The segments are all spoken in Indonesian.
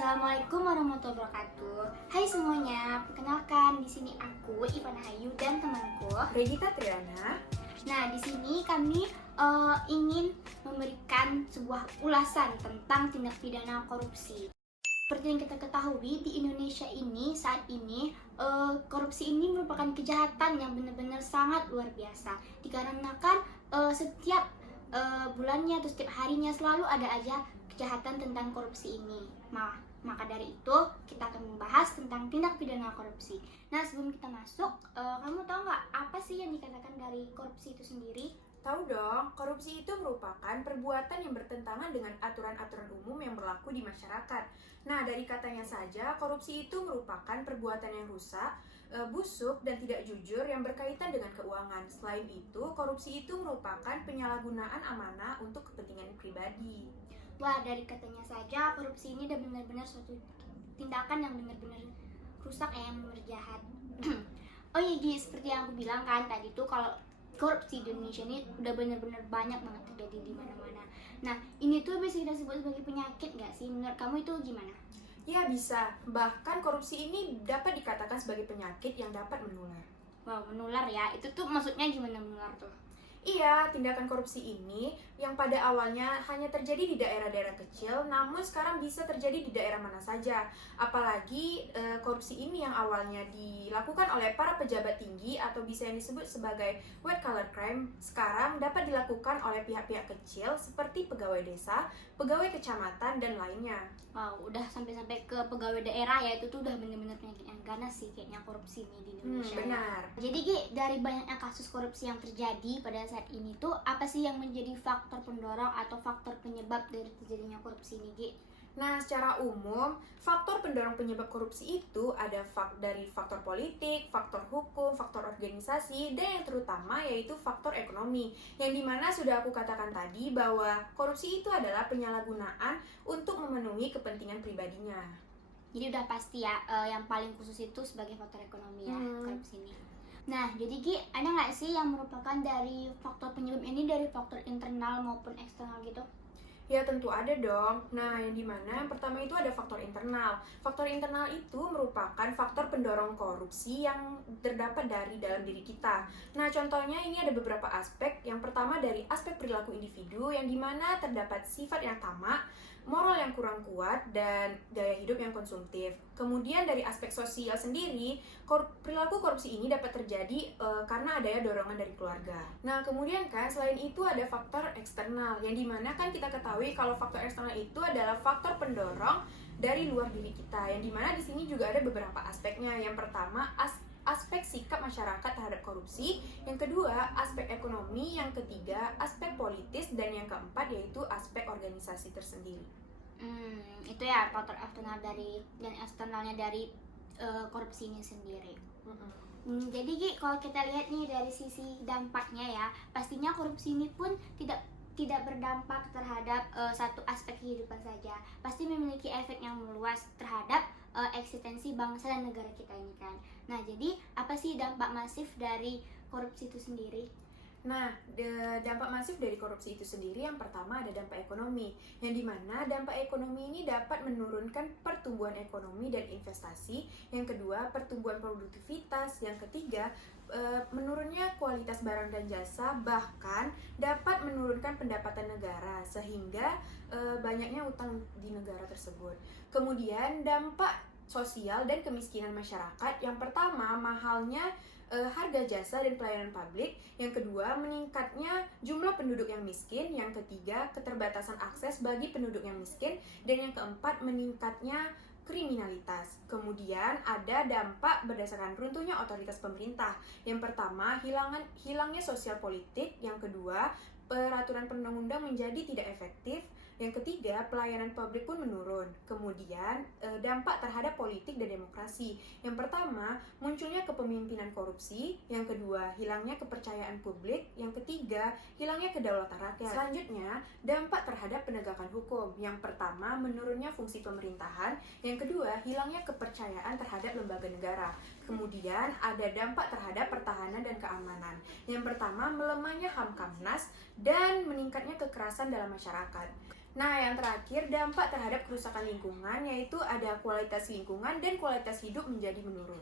Assalamualaikum warahmatullahi wabarakatuh. Hai semuanya, perkenalkan di sini aku Ivana Hayu dan temanku Regita Triana. Nah, di sini kami ingin memberikan sebuah ulasan tentang tindak pidana korupsi. Seperti yang kita ketahui di Indonesia ini saat ini korupsi ini merupakan kejahatan yang benar-benar sangat luar biasa. Dikarenakan setiap bulannya atau setiap harinya selalu ada aja kejahatan tentang korupsi ini. Maka dari itu kita akan membahas tentang tindak pidana korupsi. Nah, sebelum kita masuk, kamu tahu nggak apa sih yang dikatakan dari korupsi itu sendiri? Tahu dong, korupsi itu merupakan perbuatan yang bertentangan dengan aturan-aturan umum yang berlaku di masyarakat. Nah, dari katanya saja, korupsi itu merupakan perbuatan yang rusak, busuk, dan tidak jujur yang berkaitan dengan keuangan. Selain itu, korupsi itu merupakan penyalahgunaan amanah untuk kepentingan pribadi. Wah, dari katanya saja korupsi ini udah benar-benar suatu tindakan yang benar-benar rusak yang benar jahat. Oh iya Gi, seperti yang aku bilang kan tadi tuh kalau korupsi di Indonesia ini udah benar-benar banyak banget terjadi di mana-mana. Nah, ini tuh bisa kita sebut sebagai penyakit nggak sih? Menurut kamu itu gimana? Ya, bisa. Bahkan korupsi ini dapat dikatakan sebagai penyakit yang dapat menular. Wow, menular ya. Itu tuh maksudnya gimana menular tuh? Iya, tindakan korupsi ini yang pada awalnya hanya terjadi di daerah-daerah kecil, namun sekarang bisa terjadi di daerah mana saja. Apalagi korupsi ini yang awalnya dilakukan oleh para pejabat tinggi atau bisa yang disebut sebagai white collar crime, sekarang dapat dilakukan oleh pihak-pihak kecil seperti pegawai desa, pegawai kecamatan, dan lainnya. Wow, udah sampai-sampai ke pegawai daerah ya, itu tuh udah bener-bener penyakit yang ganas sih kayaknya korupsi nih di Indonesia. Benar. Jadi Gi, dari banyaknya kasus korupsi yang terjadi pada saat ini tuh apa sih yang menjadi faktor pendorong atau faktor penyebab dari terjadinya korupsi ini Gi? Nah, secara umum, faktor pendorong penyebab korupsi itu ada dari faktor politik, faktor hukum, faktor organisasi, dan yang terutama yaitu faktor ekonomi. Yang dimana sudah aku katakan tadi bahwa korupsi itu adalah penyalahgunaan untuk memenuhi kepentingan pribadinya. Jadi udah pasti ya, yang paling khusus itu sebagai faktor ekonomi ya, korupsi ini. Nah, jadi Gi, ada nggak sih yang merupakan dari faktor penyebab ini dari faktor internal maupun eksternal gitu? Ya tentu ada dong. Nah, yang dimana yang pertama itu ada faktor internal. Faktor internal itu merupakan faktor pendorong korupsi yang terdapat dari dalam diri kita. Nah, contohnya ini ada beberapa aspek. Yang pertama dari aspek perilaku individu yang dimana terdapat sifat yang tamak, moral yang kurang kuat, dan gaya hidup yang konsumtif. Kemudian dari aspek sosial sendiri, perilaku korupsi ini dapat terjadi karena adanya dorongan dari keluarga. Nah, kemudian kan selain itu ada faktor eksternal, yang dimana kan kita ketahui kalau faktor eksternal itu adalah faktor pendorong dari luar diri kita, yang dimana di sini juga ada beberapa aspeknya. Yang pertama, aspek sikap masyarakat terhadap korupsi, yang kedua aspek ekonomi, yang ketiga aspek politis, dan yang keempat yaitu aspek organisasi tersendiri. Itu ya faktor eksternal dari dan eksternalnya dari korupsi ini sendiri. Jadi Gi, kalau kita lihat nih dari sisi dampaknya ya, pastinya korupsi ini pun tidak berdampak terhadap satu aspek kehidupan saja. Pasti memiliki efek yang meluas terhadap eksistensi bangsa dan negara kita ini kan. Nah, jadi apa sih dampak masif dari korupsi itu sendiri? Nah, dampak masif dari korupsi itu sendiri yang pertama ada dampak ekonomi, yang dimana dampak ekonomi ini dapat menurunkan pertumbuhan ekonomi dan investasi, yang kedua pertumbuhan produktivitas, yang ketiga menurunnya kualitas barang dan jasa, bahkan dapat menurunkan pendapatan negara sehingga banyaknya utang di negara tersebut. Kemudian dampak sosial dan kemiskinan masyarakat, yang pertama mahalnya harga jasa dan pelayanan publik, yang kedua meningkatnya jumlah penduduk yang miskin, yang ketiga keterbatasan akses bagi penduduk yang miskin, dan yang keempat meningkatnya kriminalitas. Kemudian ada dampak berdasarkan runtuhnya otoritas pemerintah. Yang pertama hilangnya sosial politik, yang kedua peraturan perundang-undang menjadi tidak efektif, yang ketiga pelayanan publik pun menurun. Kemudian dampak terhadap politik dan demokrasi. Yang pertama munculnya kepemimpinan korupsi, yang kedua hilangnya kepercayaan publik, yang ketiga hilangnya kedaulatan rakyat. Selanjutnya dampak terhadap penegakan hukum. Yang pertama menurunnya fungsi pemerintahan, yang kedua hilangnya kepercayaan terhadap lembaga negara. Kemudian ada dampak terhadap pertahanan dan keamanan. Yang pertama melemahnya Hamkamnas dan meningkatnya kekerasan dalam masyarakat. Nah, yang terakhir dampak terhadap kerusakan lingkungan, yaitu ada kualitas lingkungan dan kualitas hidup menjadi menurun.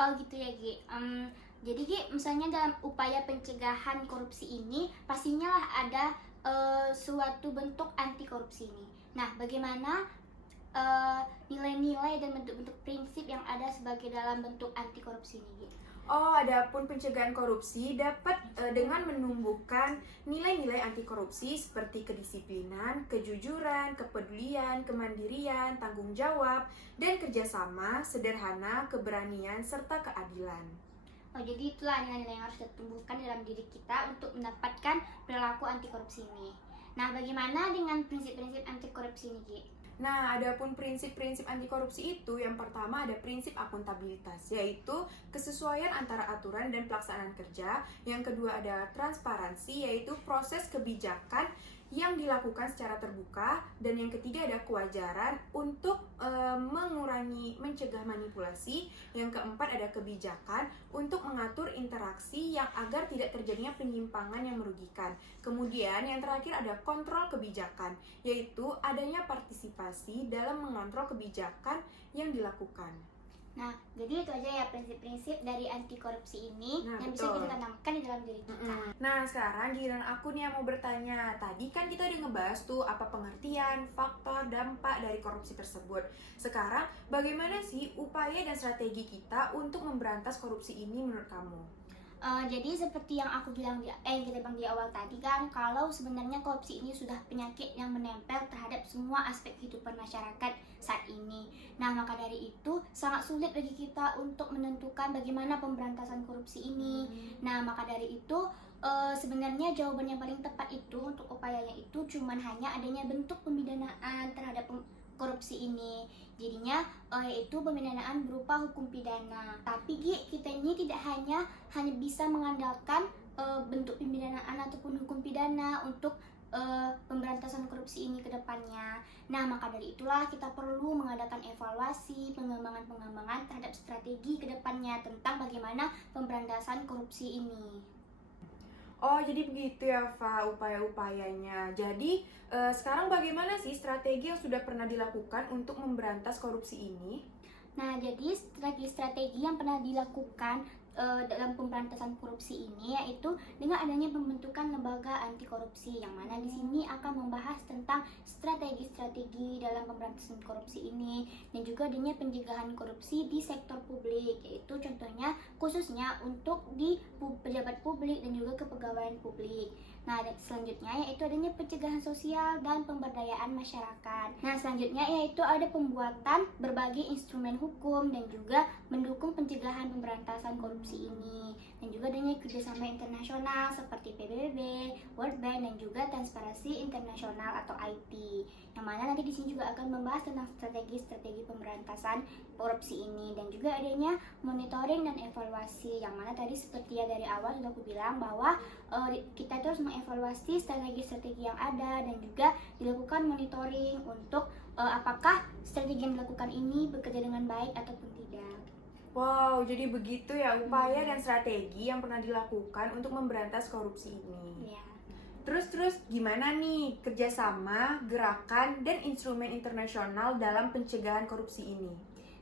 Oh gitu ya Gi. Jadi Gi, misalnya dalam upaya pencegahan korupsi ini pastinya lah ada suatu bentuk anti korupsi ini. Nah, bagaimana nilai-nilai dan bentuk-bentuk prinsip yang ada sebagai dalam bentuk anti korupsi ini Gi? Oh, adapun pencegahan korupsi dapat dengan menumbuhkan nilai-nilai anti korupsi seperti kedisiplinan, kejujuran, kepedulian, kemandirian, tanggung jawab, dan kerjasama, sederhana, keberanian, serta keadilan. Oh, jadi itulah nilai-nilai yang harus ditumbuhkan dalam diri kita untuk mendapatkan perilaku anti korupsi ini. Nah, bagaimana dengan prinsip-prinsip anti korupsi ini Gi? Nah, adapun prinsip-prinsip anti korupsi itu, yang pertama ada prinsip akuntabilitas, yaitu kesesuaian antara aturan dan pelaksanaan kerja. Yang kedua ada transparansi, yaitu proses kebijakan yang dilakukan secara terbuka. Dan yang ketiga ada kewajaran untuk mencegah manipulasi. Yang keempat ada kebijakan untuk mengatur interaksi yang agar tidak terjadinya penyimpangan yang merugikan. Kemudian yang terakhir ada kontrol kebijakan, yaitu adanya partisipasi dalam mengontrol kebijakan yang dilakukan. Nah, jadi itu aja ya prinsip-prinsip dari anti korupsi ini yang bisa betul. kita tanamkan di dalam diri kita. Nah, sekarang giliran aku nih yang mau bertanya. Tadi kan kita udah ngebahas tuh apa pengertian, faktor, dampak dari korupsi tersebut. Sekarang, bagaimana sih upaya dan strategi kita untuk memberantas korupsi ini menurut kamu? Jadi seperti yang aku bilang kita bilang di awal tadi kan, kalau sebenarnya korupsi ini sudah penyakit yang menempel terhadap semua aspek kehidupan masyarakat saat ini. Nah, maka dari itu sangat sulit bagi kita untuk menentukan bagaimana pemberantasan korupsi ini. Nah, maka dari itu sebenarnya jawaban yang paling tepat itu untuk upayanya itu cuman hanya adanya bentuk pemidanaan terhadap korupsi ini. Jadinya yaitu pemidanaan berupa hukum pidana. Tapi kita ini tidak hanya bisa mengandalkan bentuk pemidanaan ataupun hukum pidana untuk pemberantasan korupsi ini ke depannya. Nah, maka dari itulah kita perlu mengadakan evaluasi, pengembangan terhadap strategi ke depannya tentang bagaimana pemberantasan korupsi ini. Oh, jadi begitu ya, Fa, upaya-upayanya. Jadi, sekarang bagaimana sih strategi yang sudah pernah dilakukan untuk memberantas korupsi ini? Nah, jadi strategi-strategi yang pernah dilakukan dalam pemberantasan korupsi ini yaitu dengan adanya pembentukan lembaga anti korupsi, yang mana di sini akan membahas tentang strategi-strategi dalam pemberantasan korupsi ini dan juga adanya pencegahan korupsi di sektor publik, yaitu contohnya khususnya untuk di pejabat publik dan juga kepegawaian publik. Nah, selanjutnya yaitu adanya pencegahan sosial dan pemberdayaan masyarakat. Nah, selanjutnya yaitu ada pembuatan berbagai instrumen hukum dan juga mendukung pencegahan pemberantasan korupsi ini. Dan juga adanya kerjasama internasional seperti PBB, World Bank dan juga Transparansi Internasional atau IT. Yang mana nanti di sini juga akan membahas tentang strategi-strategi pemberantasan korupsi ini dan juga adanya monitoring dan evaluasi. Yang mana tadi seperti ya dari awal sudah aku bilang bahwa kita terus mengevaluasi strategi-strategi yang ada dan juga dilakukan monitoring untuk apakah strategi yang dilakukan ini bekerja dengan baik ataupun tidak. Wow, jadi begitu ya upaya dan strategi yang pernah dilakukan untuk memberantas korupsi ini. Ya. Terus gimana nih kerjasama, gerakan, dan instrumen internasional dalam pencegahan korupsi ini?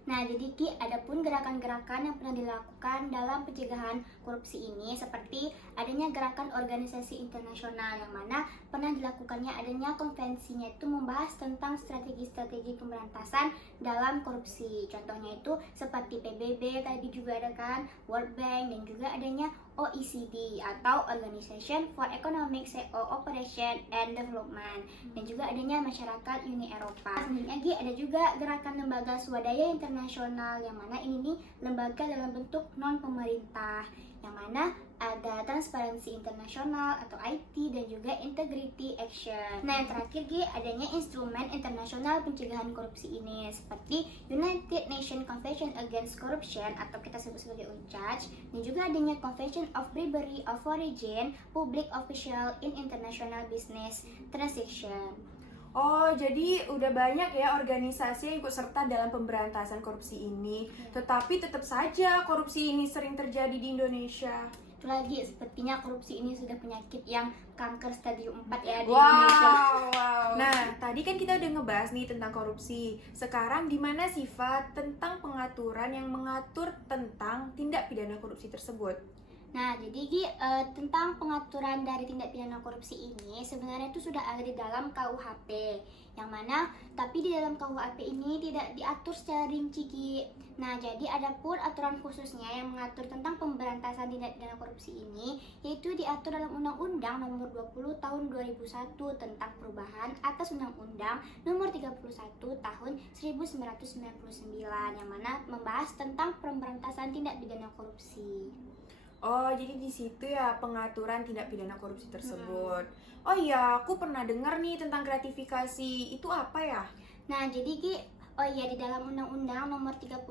Nah, jadi ada pun gerakan-gerakan yang pernah dilakukan dalam pencegahan korupsi ini seperti adanya gerakan organisasi internasional yang mana pernah dilakukannya adanya konvensinya itu membahas tentang strategi-strategi pemberantasan dalam korupsi. Contohnya itu seperti PBB tadi juga ada kan, World Bank dan juga adanya OECD atau Organization for Economic Cooperation and Development dan juga adanya masyarakat Uni Eropa. Selanjutnya ada juga gerakan lembaga swadaya internasional yang mana ini nih lembaga dalam bentuk non pemerintah yang mana ada Transparansi Internasional atau IT dan juga Integrity Action. Nah, yang terakhir adanya instrumen internasional pencegahan korupsi ini seperti United Nations Convention Against Corruption atau kita sebut sebagai UNCAC dan juga adanya Convention of Bribery of Foreign Public Official in International Business Transaction. Oh, jadi udah banyak ya organisasi yang ikut serta dalam pemberantasan korupsi ini. Tetapi tetap saja korupsi ini sering terjadi di Indonesia. Itu lagi sepertinya korupsi ini sudah penyakit yang kanker stadium 4 ya di Indonesia. Wow. Nah, tadi kan kita udah ngebahas nih tentang korupsi. Sekarang gimana sifat tentang pengaturan yang mengatur tentang tindak pidana korupsi tersebut? Nah, jadi tentang pengaturan dari tindak pidana korupsi ini sebenarnya itu sudah ada di dalam KUHP. Yang mana tapi di dalam KUHP ini tidak diatur secara rinci, Gi. Nah, jadi ada pun aturan khususnya yang mengatur tentang pemberantasan tindak pidana korupsi ini, yaitu diatur dalam Undang-Undang Nomor 20 Tahun 2001 tentang perubahan atas Undang-Undang Nomor 31 Tahun 1999 yang mana membahas tentang pemberantasan tindak pidana korupsi. Oh, jadi di situ ya pengaturan tindak pidana korupsi tersebut. Oh iya, aku pernah dengar nih tentang gratifikasi. Itu apa ya? Nah, jadi di dalam Undang-Undang Nomor 31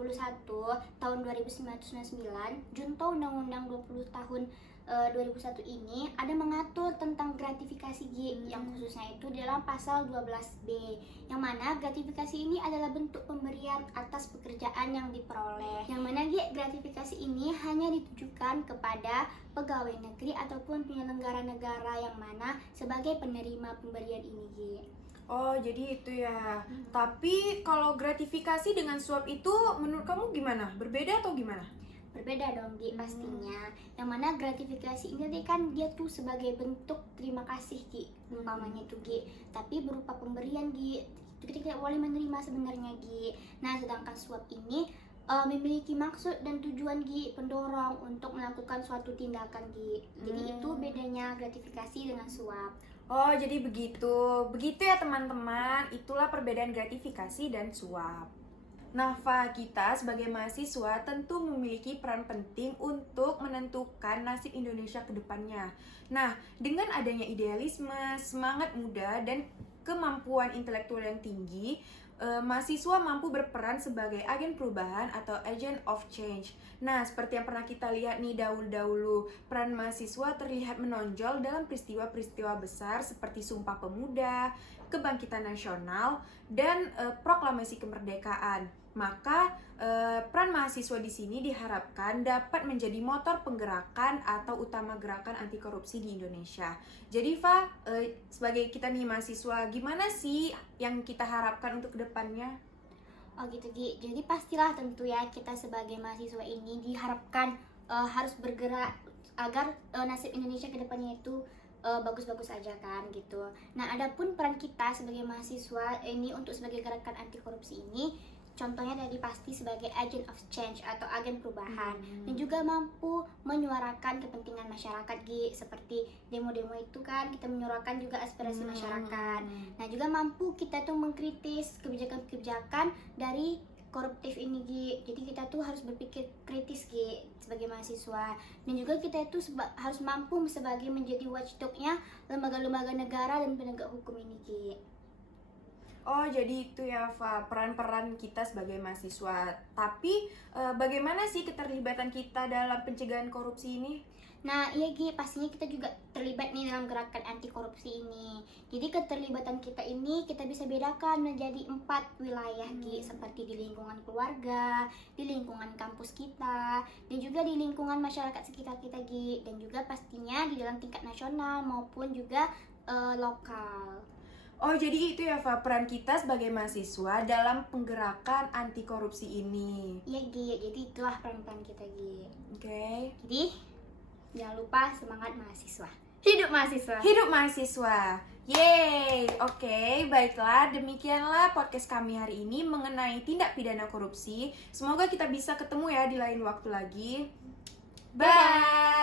Tahun 1999, Junto Undang-Undang 20 Tahun 2001 ini ada mengatur tentang gratifikasi yang khususnya itu dalam pasal 12B, yang mana gratifikasi ini adalah bentuk pemberian atas pekerjaan yang diperoleh, yang mana gratifikasi ini hanya ditujukan kepada pegawai negeri ataupun penyelenggara negara yang mana sebagai penerima pemberian ini. Oh, jadi itu ya. Tapi kalau gratifikasi dengan suap itu menurut kamu gimana? Berbeda atau gimana? Berbeda dong, pastinya. Yang mana gratifikasi ini kan dia tuh sebagai bentuk terima kasih, umpamanya tuh, tapi berupa pemberian, itu kita tidak boleh menerima sebenarnya, Nah, sedangkan suap ini memiliki maksud dan tujuan pendorong untuk melakukan suatu tindakan, Jadi itu bedanya gratifikasi dengan suap. Oh, jadi begitu. Begitu ya teman-teman. Itulah perbedaan gratifikasi dan suap. Nah, kita sebagai mahasiswa tentu memiliki peran penting untuk menentukan nasib Indonesia ke depannya. Nah, dengan adanya idealisme, semangat muda, dan kemampuan intelektual yang tinggi, mahasiswa mampu berperan sebagai agen perubahan atau agent of change. Nah, seperti yang pernah kita lihat nih dahulu, peran mahasiswa terlihat menonjol dalam peristiwa-peristiwa besar seperti Sumpah Pemuda, Kebangkitan Nasional, dan proklamasi kemerdekaan. Maka peran mahasiswa di sini diharapkan dapat menjadi motor penggerakan atau utama gerakan anti korupsi di Indonesia. Jadi sebagai kita nih mahasiswa, gimana sih yang kita harapkan untuk kedepannya? Oh gitu, Jadi pastilah tentu ya kita sebagai mahasiswa ini diharapkan harus bergerak agar nasib Indonesia kedepannya itu bagus-bagus aja kan gitu. Nah, adapun peran kita sebagai mahasiswa ini untuk sebagai gerakan anti korupsi ini, contohnya tadi pasti sebagai agent of change atau agen perubahan, dan juga mampu menyuarakan kepentingan masyarakat, seperti demo-demo itu kan kita menyuarakan juga aspirasi masyarakat. Nah, juga mampu kita tuh mengkritis kebijakan-kebijakan dari koruptif ini, Jadi kita tuh harus berpikir kritis, sebagai mahasiswa, dan juga kita itu harus mampu sebagai menjadi watchdog-nya lembaga-lembaga negara dan penegak hukum ini, Oh, jadi itu ya, peran-peran kita sebagai mahasiswa. Tapi bagaimana sih keterlibatan kita dalam pencegahan korupsi ini? Nah, iya, pastinya kita juga terlibat nih dalam gerakan anti korupsi ini. Jadi keterlibatan kita ini kita bisa bedakan menjadi 4 wilayah, seperti di lingkungan keluarga, di lingkungan kampus kita, dan juga di lingkungan masyarakat sekitar kita, dan juga pastinya di dalam tingkat nasional maupun juga lokal. Oh, jadi itu ya, peran kita sebagai mahasiswa dalam penggerakan anti korupsi ini. Iya, jadi itulah peran-peran kita, Oke. Jadi, jangan lupa semangat mahasiswa. Hidup mahasiswa! Hidup mahasiswa! Yeay! Oke, baiklah, demikianlah podcast kami hari ini mengenai tindak pidana korupsi. Semoga kita bisa ketemu ya di lain waktu lagi. Bye!